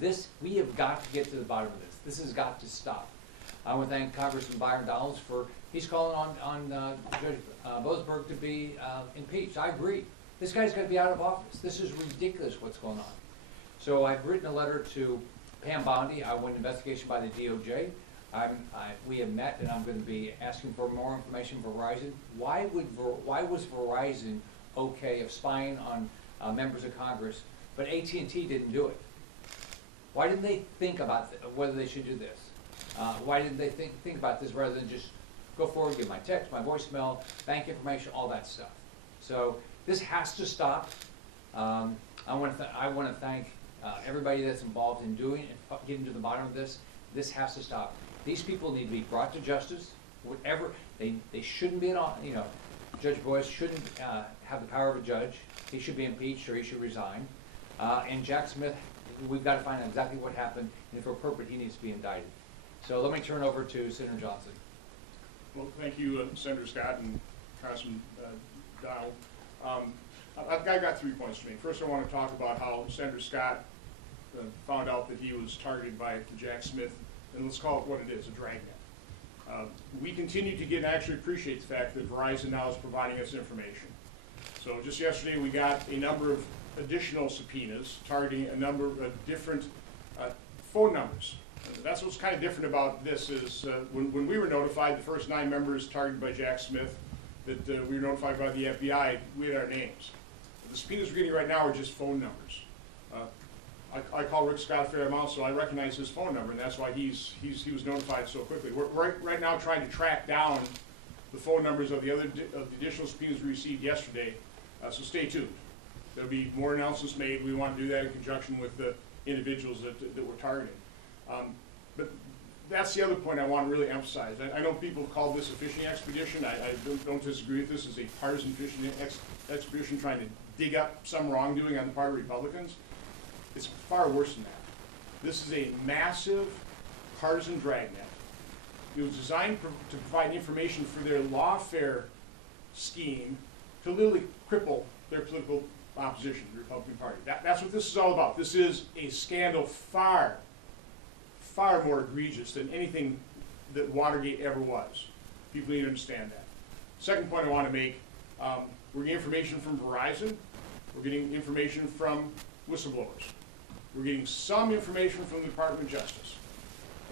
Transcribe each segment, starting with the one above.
We have got to get to the bottom of this. This has got to stop. I want to thank Congressman Byron Donalds he's calling on Judge Boasberg to be impeached. I agree. This guy's got to be out of office. This is ridiculous what's going on. So I've written a letter to Pam Bondi. I want an investigation by the DOJ. We have met, and I'm going to be asking for more information for Verizon. Why was Verizon okay of spying on members of Congress, but AT&T didn't do it? Why didn't they think about whether they should do this? Why didn't they think about this rather than just go forward, give my text, my voicemail, bank information, all that stuff? So this has to stop. I want to thank everybody that's involved in doing and getting to the bottom of this. This has to stop. These people need to be brought to justice. Whatever they shouldn't be Judge Boyce shouldn't have the power of a judge. He should be impeached or he should resign. And Jack Smith, we've got to find out exactly what happened, and if appropriate, he needs to be indicted. So let me turn over to Senator Johnson. Well, thank you, Senator Scott and Congressman Donald. I've got 3 points to make. First, I want to talk about how Senator Scott found out that he was targeted by Jack Smith, and let's call it what it is, a dragnet. We continue to get and actually appreciate the fact that Verizon now is providing us information. So just yesterday we got a number of additional subpoenas targeting a number of different phone numbers. That's what's kind of different about this is when we were notified, the first 9 members targeted by Jack Smith, that we were notified by the FBI, we had our names. The subpoenas we're getting right now are just phone numbers. I call Rick Scott a fair amount, so I recognize his phone number, and that's why he was notified so quickly. We're right now trying to track down the phone numbers of the additional subpoenas we received yesterday, so stay tuned. There'll be more announcements made. We want to do that in conjunction with the individuals that we're targeting. But that's the other point I want to really emphasize. I know people call this a fishing expedition. I don't disagree with this as a partisan fishing expedition trying to dig up some wrongdoing on the part of Republicans. It's far worse than that. This is a massive partisan dragnet. It was designed to provide information for their lawfare scheme to literally cripple their political opposition, the Republican Party. That's what this is all about. This is a scandal far more egregious than anything that Watergate ever was. People need to understand that. Second point I want to make, we're getting information from Verizon. We're getting information from whistleblowers. We're getting some information from the Department of Justice.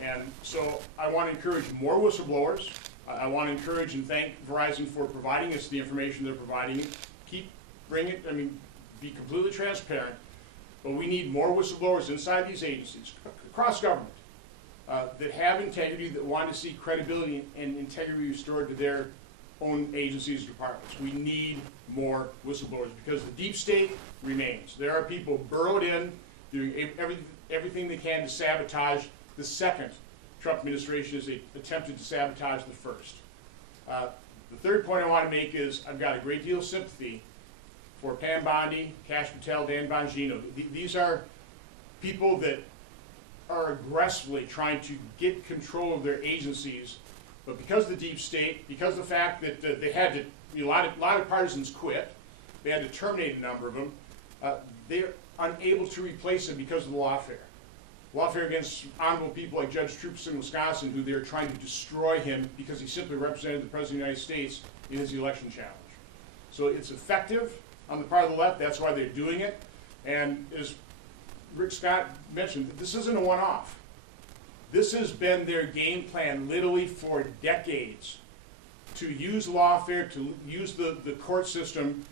And so I want to encourage more whistleblowers. I want to encourage and thank Verizon for providing us the information they're providing. Be completely transparent. But we need more whistleblowers inside these agencies, across government, that have integrity, that want to see credibility and integrity restored to their own agencies and departments. We need more whistleblowers because the deep state remains. There are people burrowed in, doing everything they can to sabotage the second Trump administration as they attempted to sabotage the first. The third point I want to make is I've got a great deal of sympathy for Pam Bondi, Kash Patel, Dan Bongino. These are people that are aggressively trying to get control of their agencies, but because of the deep state, because of the fact that they had to, a lot of partisans quit, they had to terminate a number of them, they're unable to replace them because of the lawfare. Lawfare against honorable people like Judge Troops in Wisconsin, who they're trying to destroy him because he simply represented the President of the United States in his election challenge. So it's effective on the part of the left. That's why they're doing it. And as Rick Scott mentioned, this isn't a one-off. This has been their game plan literally for decades, to use lawfare, to use the court system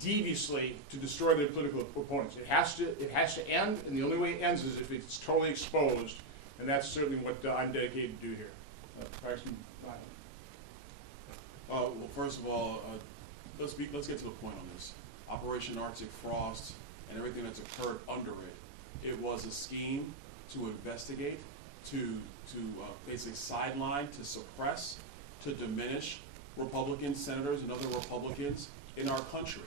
deviously to destroy their political opponents. It has to end, and the only way it ends is if it's totally exposed, and that's certainly what I'm dedicated to do here. Well, first of all, let's get to the point on this. Operation Arctic Frost and everything that's occurred under it. It was a scheme to investigate, to basically sideline, to suppress, to diminish Republican senators and other Republicans in our country.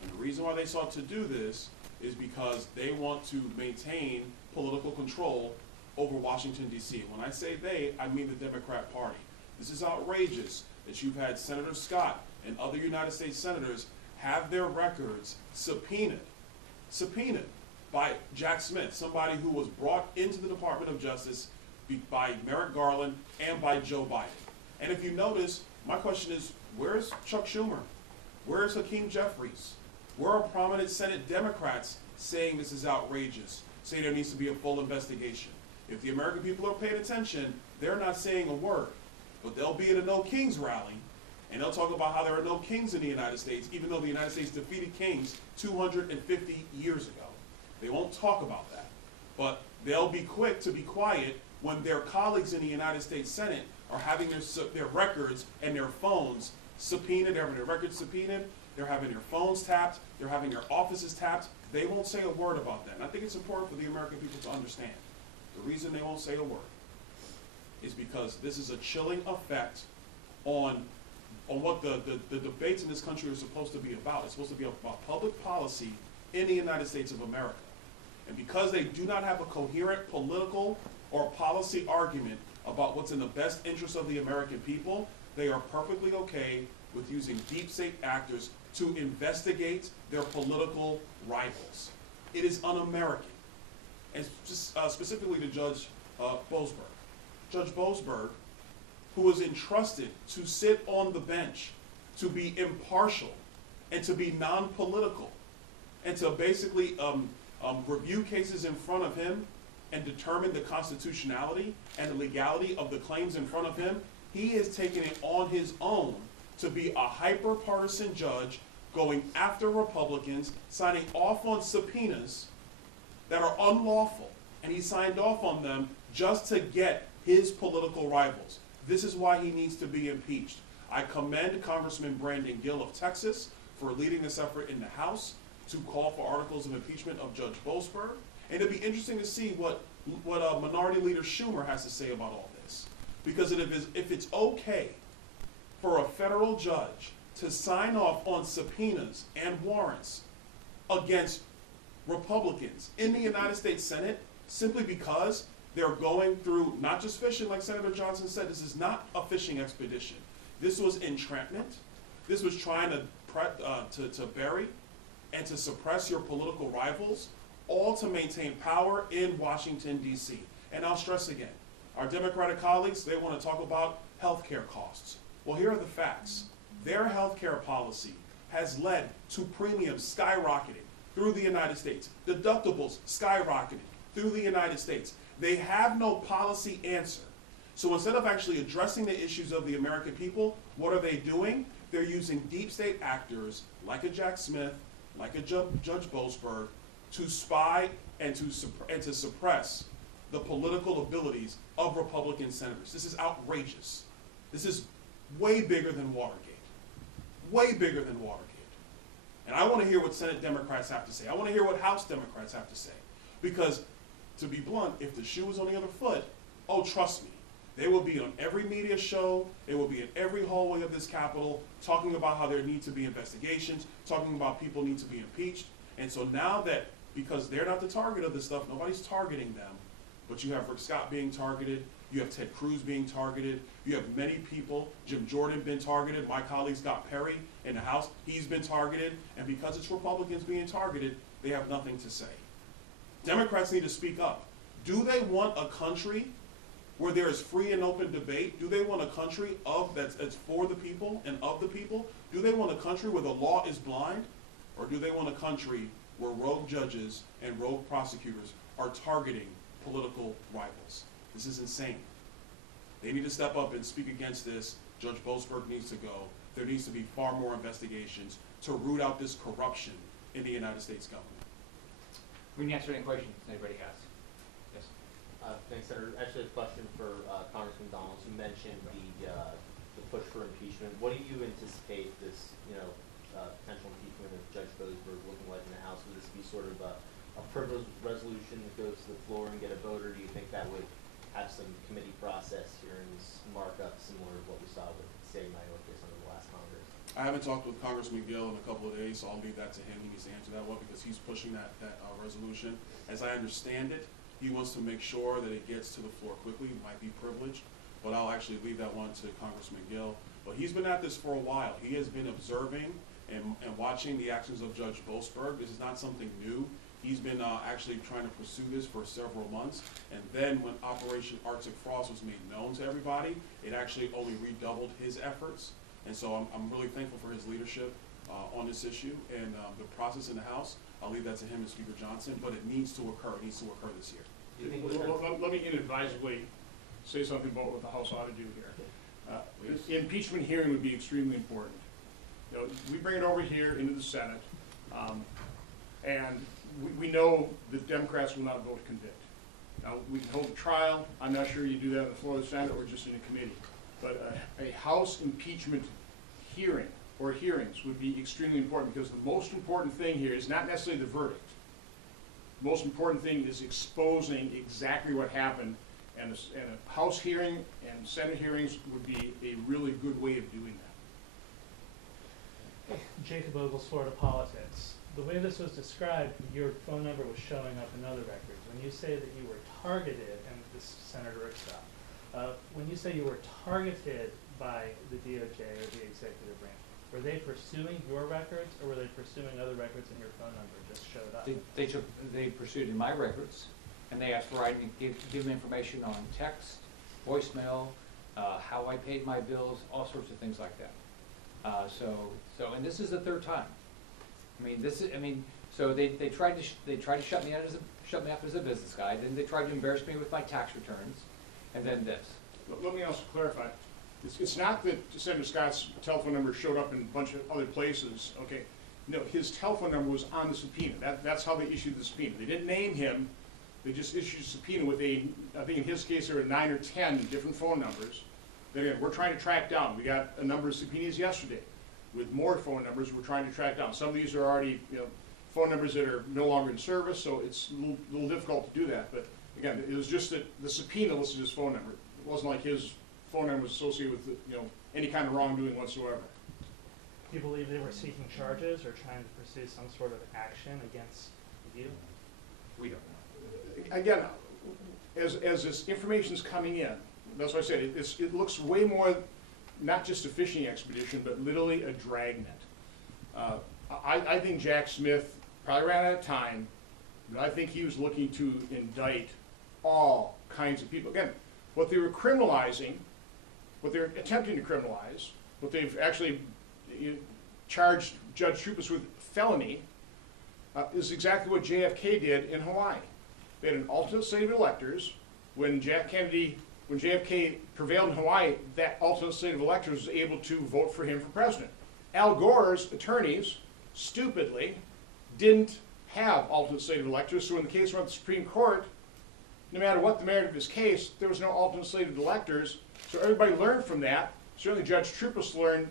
And the reason why they sought to do this is because they want to maintain political control over Washington, D.C. When I say they, I mean the Democrat Party. This is outrageous that you've had Senator Scott and other United States senators have their records subpoenaed by Jack Smith, somebody who was brought into the Department of Justice by Merrick Garland and by Joe Biden. And if you notice, my question is, where's Chuck Schumer? Where's Hakeem Jeffries? Where are prominent Senate Democrats saying this is outrageous, saying there needs to be a full investigation? If the American people are paying attention, they're not saying a word. But they'll be at a No Kings rally, and they'll talk about how there are no kings in the United States, even though the United States defeated kings 250 years ago. They won't talk about that. But they'll be quick to be quiet when their colleagues in the United States Senate are having their records and their phones subpoenaed, they're having their records subpoenaed, they're having their phones tapped, they're having their offices tapped. They won't say a word about that. And I think it's important for the American people to understand. The reason they won't say a word is because this is a chilling effect on what the debates in this country are supposed to be about. It's supposed to be about public policy in the United States of America. And because they do not have a coherent political or policy argument about what's in the best interest of the American people, they are perfectly okay with using deep state actors to investigate their political rivals. It is un-American. And specifically to Judge Boasberg. Judge Boasberg, who was entrusted to sit on the bench, to be impartial, and to be non-political, and to basically review cases in front of him and determine the constitutionality and the legality of the claims in front of him, he is taking it on his own to be a hyper-partisan judge going after Republicans, signing off on subpoenas that are unlawful, and he signed off on them just to get his political rivals. This is why he needs to be impeached. I commend Congressman Brandon Gill of Texas for leading this effort in the House to call for articles of impeachment of Judge Boasberg. And it'd be interesting to see what Minority Leader Schumer has to say about all this. Because if it's okay for a federal judge to sign off on subpoenas and warrants against Republicans in the United States Senate simply because they're going through not just fishing, like Senator Johnson said, this is not a fishing expedition. This was entrapment. This was trying to bury and to suppress your political rivals, all to maintain power in Washington, D.C. And I'll stress again, our Democratic colleagues, they want to talk about health care costs. Well, here are the facts. Their health care policy has led to premiums skyrocketing through the United States, deductibles skyrocketing through the United States. They have no policy answer. So instead of actually addressing the issues of the American people, what are they doing? They're using deep state actors like a Jack Smith, like a Judge Boasberg, to spy and to suppress the political abilities of Republican senators. This is outrageous. This is way bigger than Watergate. Way bigger than Watergate. And I want to hear what Senate Democrats have to say. I want to hear what House Democrats have to say. Because, to be blunt, if the shoe was on the other foot, oh, trust me, they will be on every media show, they will be in every hallway of this Capitol, talking about how there need to be investigations, talking about people need to be impeached. And so now that, because they're not the target of this stuff, nobody's targeting them, but you have Rick Scott being targeted, you have Ted Cruz being targeted, you have many people, Jim Jordan been targeted, my colleague Scott Perry in the House, he's been targeted, and because it's Republicans being targeted, they have nothing to say. Democrats need to speak up. Do they want a country where there is free and open debate? Do they want a country that's for the people and of the people? Do they want a country where the law is blind? Or do they want a country where rogue judges and rogue prosecutors are targeting political rivals? This is insane. They need to step up and speak against this. Judge Boasberg needs to go. There needs to be far more investigations to root out this corruption in the United States government. We can answer any questions anybody has. Yes. Thanks, Senator. Actually, a question for Congressman Donalds. You mentioned the push for impeachment. What do you anticipate this, potential impeachment of Judge Boasberg looking like in the House? Would this be sort of a privileged resolution that goes to the floor and get a vote, or do you think that would have some committee process hearings, markup similar to what we saw with State Mayorkas under the last Congress? I haven't talked with Congressman Gill in a couple of days, so I'll leave that to him. He needs to answer that one because he's pushing that resolution. As I understand it, he wants to make sure that it gets to the floor quickly. It might be privileged, but I'll actually leave that one to Congressman Gill. But he's been at this for a while. He has been observing and watching the actions of Judge Boasberg. This is not something new. He's been actually trying to pursue this for several months, and then when Operation Arctic Frost was made known to everybody, it actually only redoubled his efforts. And so I'm really thankful for his leadership on this issue, and the process in the House, I'll leave that to him and Speaker Johnson, but it needs to occur. It needs to occur this year. Do you think Let me inadvisably say something about what the House ought to do here. The impeachment hearing would be extremely important. You know, we bring it over here into the Senate, and we know the Democrats will not vote to convict. Now, we can hold a trial. I'm not sure you do that on the floor of the Senate or just in a committee. But a House impeachment hearing or hearings would be extremely important, because the most important thing here is not necessarily the verdict. The most important thing is exposing exactly what happened, and a House hearing and Senate hearings would be a really good way of doing that. Jacob Ogles, Florida Politics. The way this was described, your phone number was showing up in other records. When you say that you were targeted, and this is Senator Rickstock, when you say you were targeted by the DOJ or the executive branch, were they pursuing your records, or were they pursuing other records and your phone number just showed up? They pursued in my records, and they asked for I to give them information on text, voicemail, how I paid my bills, all sorts of things like that. And this is the third time. So they tried to shut me up as a business guy. Then they tried to embarrass me with my tax returns, and then this. Let me also clarify. It's not that Senator Scott's telephone number showed up in a bunch of other places. Okay, no, his telephone number was on the subpoena. That's how they issued the subpoena. They didn't name him. They just issued a subpoena with I think in his case there were 9 or 10 different phone numbers that, again, we're trying to track down. We got a number of subpoenas yesterday with more phone numbers we're trying to track down. Some of these are already, phone numbers that are no longer in service, so it's a little difficult to do that. But again, it was just that the subpoena listed his phone number. It wasn't like his phone number was associated with any kind of wrongdoing whatsoever. Do you believe they were seeking charges or trying to pursue some sort of action against you? We don't know. Again, as this information's coming in, that's what I said, it looks way more, not just a fishing expedition, but literally a dragnet. I think Jack Smith probably ran out of time, but I think he was looking to indict all kinds of people. Again, what they were criminalizing, what they're attempting to criminalize, what they've actually charged Judge Troupas with felony, is exactly what JFK did in Hawaii. They had an alternate slate of electors. When JFK prevailed in Hawaii, that alternate slate of electors was able to vote for him for president. Al Gore's attorneys, stupidly, didn't have alternate slate of electors, so when the case went to the Supreme Court, no matter what the merit of his case, there was no alternate slate of electors, so everybody learned from that. Certainly Judge Troupas learned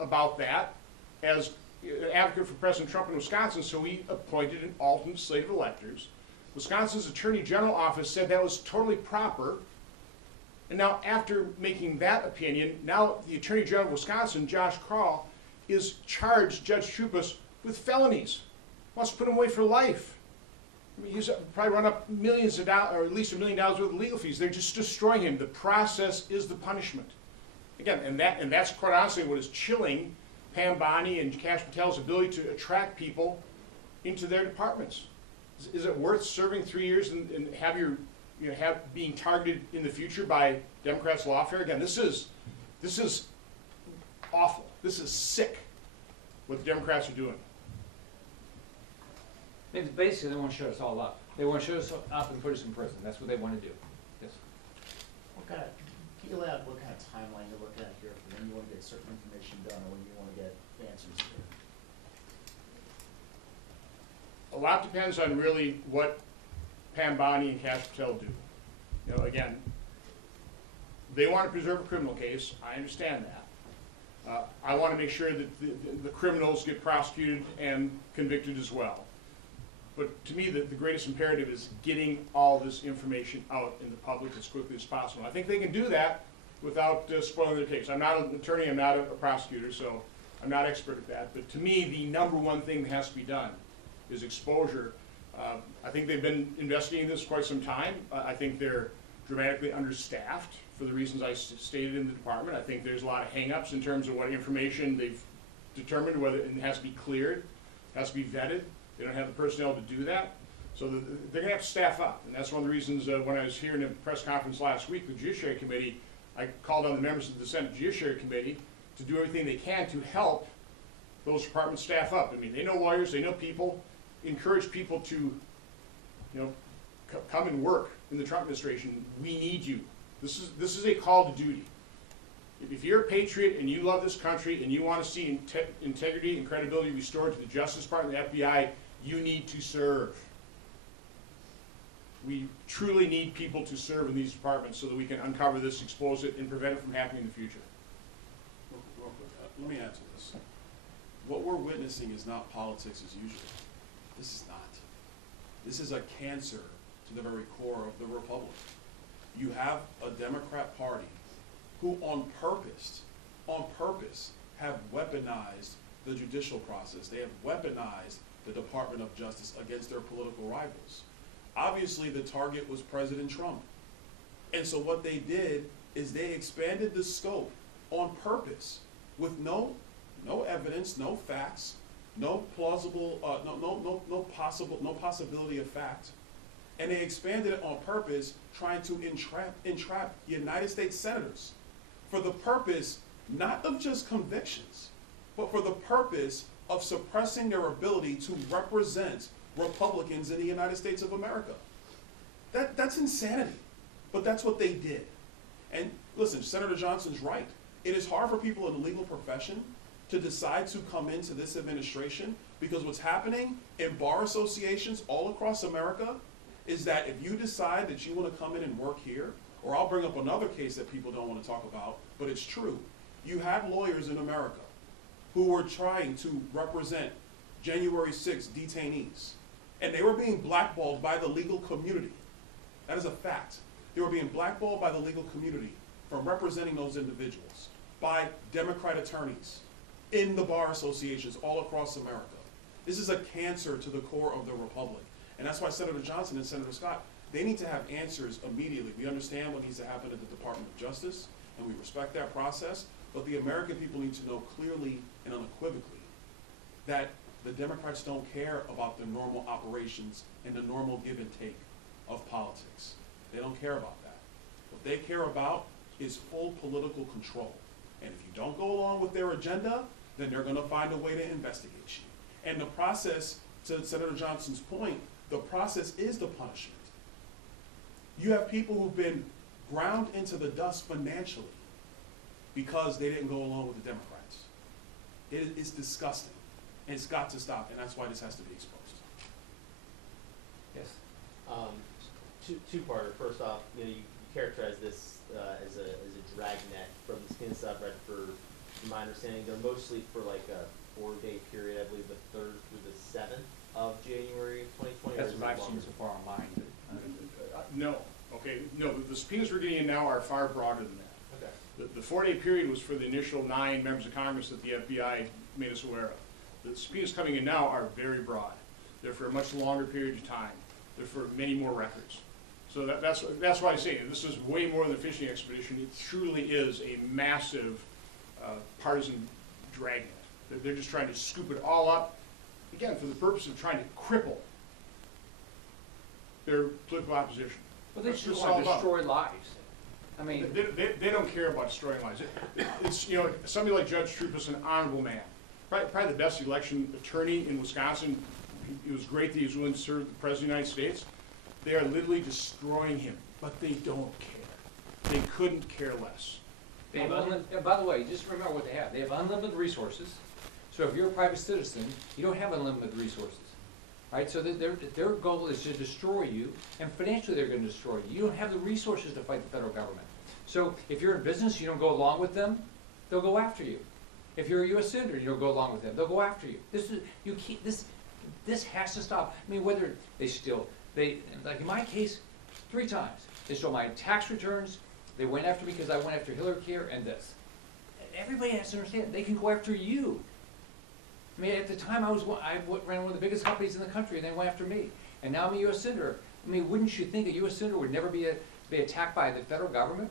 about that as an advocate for President Trump in Wisconsin, so he appointed an alternate slate of electors. Wisconsin's Attorney General office said that was totally proper, and now after making that opinion, now the Attorney General of Wisconsin, Josh Krall, is charged Judge Troupas with felonies. Wants to put him away for life. He's probably run up millions of dollars, or at least $1 million worth of legal fees. They're just destroying him. The process is the punishment. Again, and that's quite honestly what is chilling Pam Bondi and Kash Patel's ability to attract people into their departments. Is it worth serving 3 years and have being targeted in the future by Democrats' lawfare? Again, this is awful. This is sick what the Democrats are doing. Basically, they want to shut us all up. They want to shut us up and put us in prison. That's what they want to do. Yes. Can you lay out what kind of timeline you're looking at here for when you want to get certain information done or when you want to get answers here? A lot depends on really what Pam Bondi and Kash Patel do. Again, they want to preserve a criminal case. I understand that. I want to make sure that the criminals get prosecuted and convicted as well. But to me, the greatest imperative is getting all this information out in the public as quickly as possible. I think they can do that without spoiling their case. I'm not an attorney, I'm not a prosecutor, so I'm not expert at that. But to me, the number one thing that has to be done is exposure. I think they've been investigating this quite some time. I think they're dramatically understaffed for the reasons I stated in the department. I think there's a lot of hang-ups in terms of what information they've determined, whether it has to be cleared, has to be vetted. They don't have the personnel to do that. So they're gonna have to staff up, and that's one of the reasons, when I was here in a press conference last week, the Judiciary Committee, I called on the members of the Senate Judiciary Committee to do everything they can to help those departments staff up. I mean, they know lawyers, they know people, encourage people to, you know, come and work in the Trump administration. We need you. This is a call to duty. If you're a patriot and you love this country and you want to see integrity and credibility restored to the Justice Department and the FBI, you need to serve. We truly need people to serve in these departments so that we can uncover this, expose it, and prevent it from happening in the future. Real quick, let me answer this. What we're witnessing is not politics as usual. This is not. This is a cancer to the very core of the republic. You have a Democrat Party who on purpose, have weaponized the judicial process. They have weaponized the Department of Justice against their political rivals. Obviously, the target was President Trump. And so what they did is they expanded the scope on purpose with no evidence, no facts, no plausible, no possibility of fact. And they expanded it on purpose, trying to entrap United States senators for the purpose not of just convictions, but for the purpose of suppressing their ability to represent Republicans in the United States of America. That's insanity, but that's what they did. And listen, Senator Johnson's right. It is hard for people in the legal profession to decide to come into this administration because what's happening in bar associations all across America is that if you decide that you want to come in and work here, or I'll bring up another case that people don't want to talk about, but it's true. You have lawyers in America who were trying to represent January 6 detainees, and they were being blackballed by the legal community. That is a fact. They were being blackballed by the legal community from representing those individuals by Democrat attorneys in the bar associations all across America. This is a cancer to the core of the republic. And that's why Senator Johnson and Senator Scott, they need to have answers immediately. We understand what needs to happen at the Department of Justice, and we respect that process, but the American people need to know clearly and unequivocally that the Democrats don't care about the normal operations and the normal give and take of politics. They don't care about that. What they care about is full political control. And if you don't go along with their agenda, then they're going to find a way to investigate you. And the process, to Senator Johnson's point, the process is the punishment. You have people who've been ground into the dust financially because they didn't go along with the Democrats. It is disgusting, and it's got to stop, and that's why this has to be exposed. Yes. Two-parter. First off, you characterize this as a dragnet. From the skins I've read, from my understanding, they're mostly for like a 4-day period. I believe the 3rd through the 7th of January of 2020. That's what I've seen so far on mine. No, okay, no, the subpoenas we're getting in now are far broader than that. Okay. The 4-day period was for the initial 9 members of Congress that the FBI made us aware of. The subpoenas coming in now are very broad. They're for a much longer period of time. They're for many more records. So that's why I say this is way more than a fishing expedition. It truly is a massive partisan dragnet. They're just trying to scoop it all up, again, for the purpose of trying to cripple their political opposition. Well, they That's just what want it's to all about. destroy lives. I mean, They don't care about destroying lives. It's, somebody like Judge Troop is an honorable man. Probably the best election attorney in Wisconsin. It was great that he was willing to serve the President of the United States. They are literally destroying him, but they don't care. They couldn't care less. they have by the way, just remember what they have. They have unlimited resources. So if you're a private citizen, you don't have unlimited resources. Right? So their goal is to destroy you, and financially they're going to destroy you. You don't have the resources to fight the federal government. So if you're in business, you don't go along with them, they'll go after you. If you're a U.S. senator, you don't go along with them, they'll go after you. This has to stop. I mean, whether like in my case, 3 times. They stole my tax returns, they went after me because I went after Hillary Care, and this. Everybody has to understand, they can go after you. I mean, at the time I ran one of the biggest companies in the country, and they went after me. And now I'm a U.S. senator. I mean, wouldn't you think a U.S. senator would never be attacked by the federal government?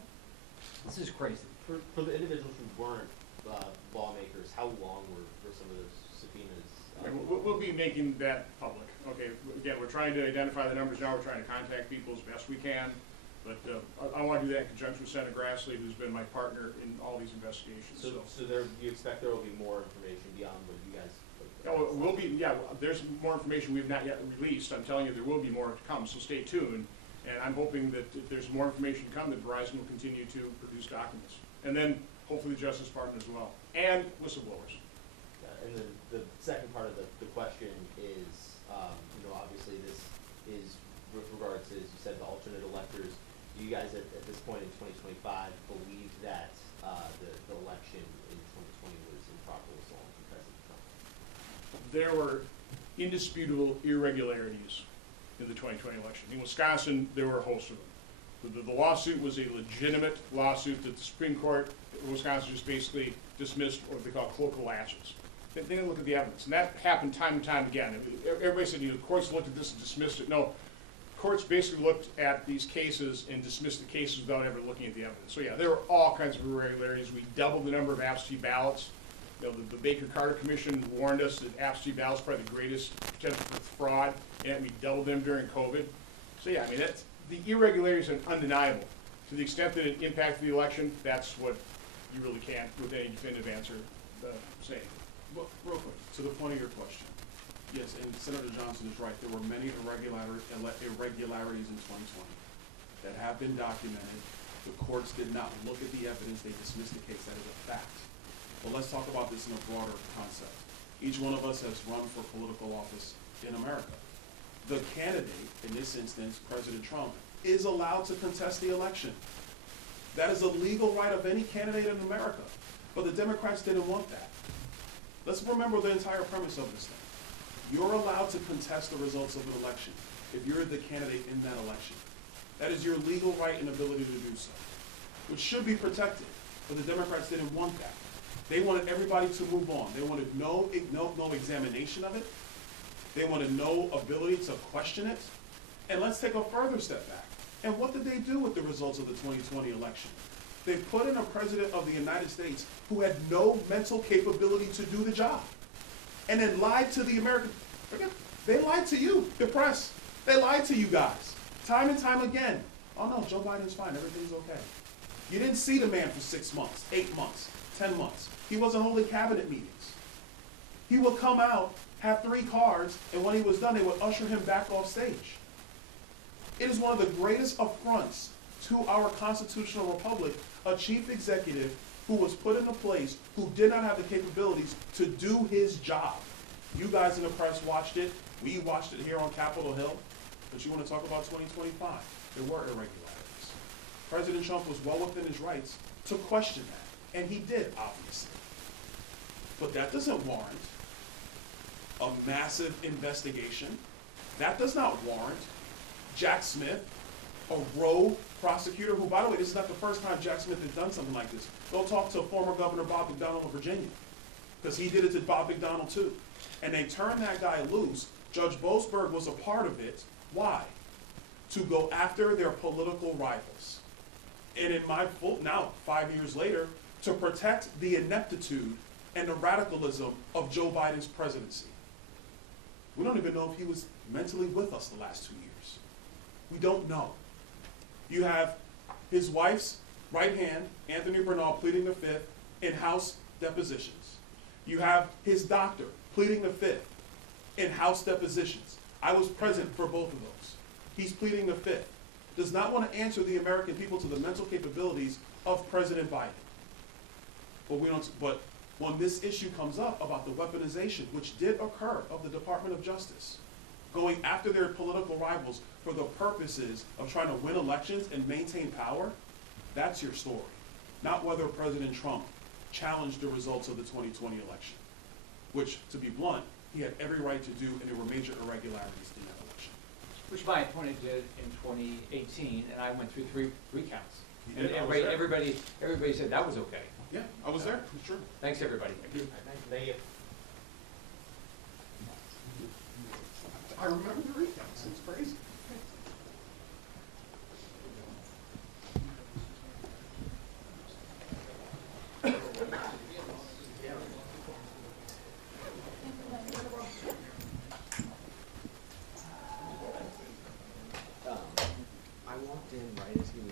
This is crazy. For the individuals who weren't lawmakers, how long were some of those subpoenas We'll be making that public. Okay, again, we're trying to identify the numbers now, we're trying to contact people as best we can, but I want to do that in conjunction with Senator Grassley, who's been my partner in all these investigations, so. So there, you expect there will be more information beyond what you guys? Oh, it will be, yeah, there's more information we've not yet released. I'm telling you, there will be more to come, so stay tuned. And I'm hoping that if there's more information to come, that Verizon will continue to produce documents. And then hopefully the Justice Department as well, and whistleblowers. And then the second part of the question is, you know, obviously this is with regards to, as you said, the alternate electors. Do you guys at this point in 2025 believe that the election in 2020 was improperly stolen from President Trump? There were indisputable irregularities in the 2020 election. In Wisconsin, there were a host of them. The lawsuit was a legitimate lawsuit that the Supreme Court of Wisconsin just basically dismissed what they call cloacal latches. They didn't look at the evidence, and that happened time and time again. Everybody said, you know, courts looked at this and dismissed it. No, courts basically looked at these cases and dismissed the cases without ever looking at the evidence. So yeah, there were all kinds of irregularities. We doubled the number of absentee ballots. You know, the Baker-Carter Commission warned us that absentee ballots are probably the greatest potential for fraud, and we doubled them during COVID. So yeah, I mean, the irregularities are undeniable. To the extent that it impacted the election, that's what you really can't, with any definitive answer, say. Well, real quick, to the point of your question. Yes, and Senator Johnson is right. There were many irregularities in 2020 that have been documented. The courts did not look at the evidence. They dismissed the case. That is a fact. But let's talk about this in a broader concept. Each one of us has run for political office in America. The candidate, in this instance, President Trump, is allowed to contest the election. That is a legal right of any candidate in America. But the Democrats didn't want that. Let's remember the entire premise of this thing. You're allowed to contest the results of an election if you're the candidate in that election. That is your legal right and ability to do so, which should be protected. But the Democrats didn't want that. They wanted everybody to move on. They wanted no examination of it. They wanted no ability to question it. And let's take a further step back. And what did they do with the results of the 2020 election? They put in a president of the United States who had no mental capability to do the job. And then lied to the American, they lied to you, the press. They lied to you guys, time and time again. Oh no, Joe Biden's fine, everything's okay. You didn't see the man for 6 months, 8 months, 10 months. He wasn't holding cabinet meetings. He would come out, have 3 cards, and when he was done, they would usher him back off stage. It is one of the greatest affronts to our constitutional republic, a chief executive who was put into place who did not have the capabilities to do his job. You guys in the press watched it. We watched it here on Capitol Hill. But you want to talk about 2025? There were irregularities. President Trump was well within his rights to question that. And he did, obviously. But that doesn't warrant a massive investigation. That does not warrant Jack Smith, a rogue prosecutor who, by the way, this is not the first time Jack Smith has done something like this. Go talk to former Governor Bob McDonnell of Virginia, because he did it to Bob McDonnell too. And they turned that guy loose. Judge Boasberg was a part of it. Why? To go after their political rivals. And in my book, now 5 years later, to protect the ineptitude and the radicalism of Joe Biden's presidency. We don't even know if he was mentally with us the last 2 years. We don't know. You have his wife's right hand, Anthony Bernal, pleading the fifth in House depositions. You have his doctor pleading the fifth in House depositions. I was present for both of those. He's pleading the fifth. Does not want to answer the American people to the mental capabilities of President Biden. But when this issue comes up about the weaponization, which did occur, of the Department of Justice, going after their political rivals for the purposes of trying to win elections and maintain power, that's your story. Not whether President Trump challenged the results of the 2020 election, which, to be blunt, he had every right to do, and there were major irregularities in that election. Which my opponent did in 2018, and I went through three recounts. He And did. I was there. everybody said that was okay. Yeah, I was there. It's true. Thanks, everybody. Thank you. I remember the recounts. It's crazy. days, he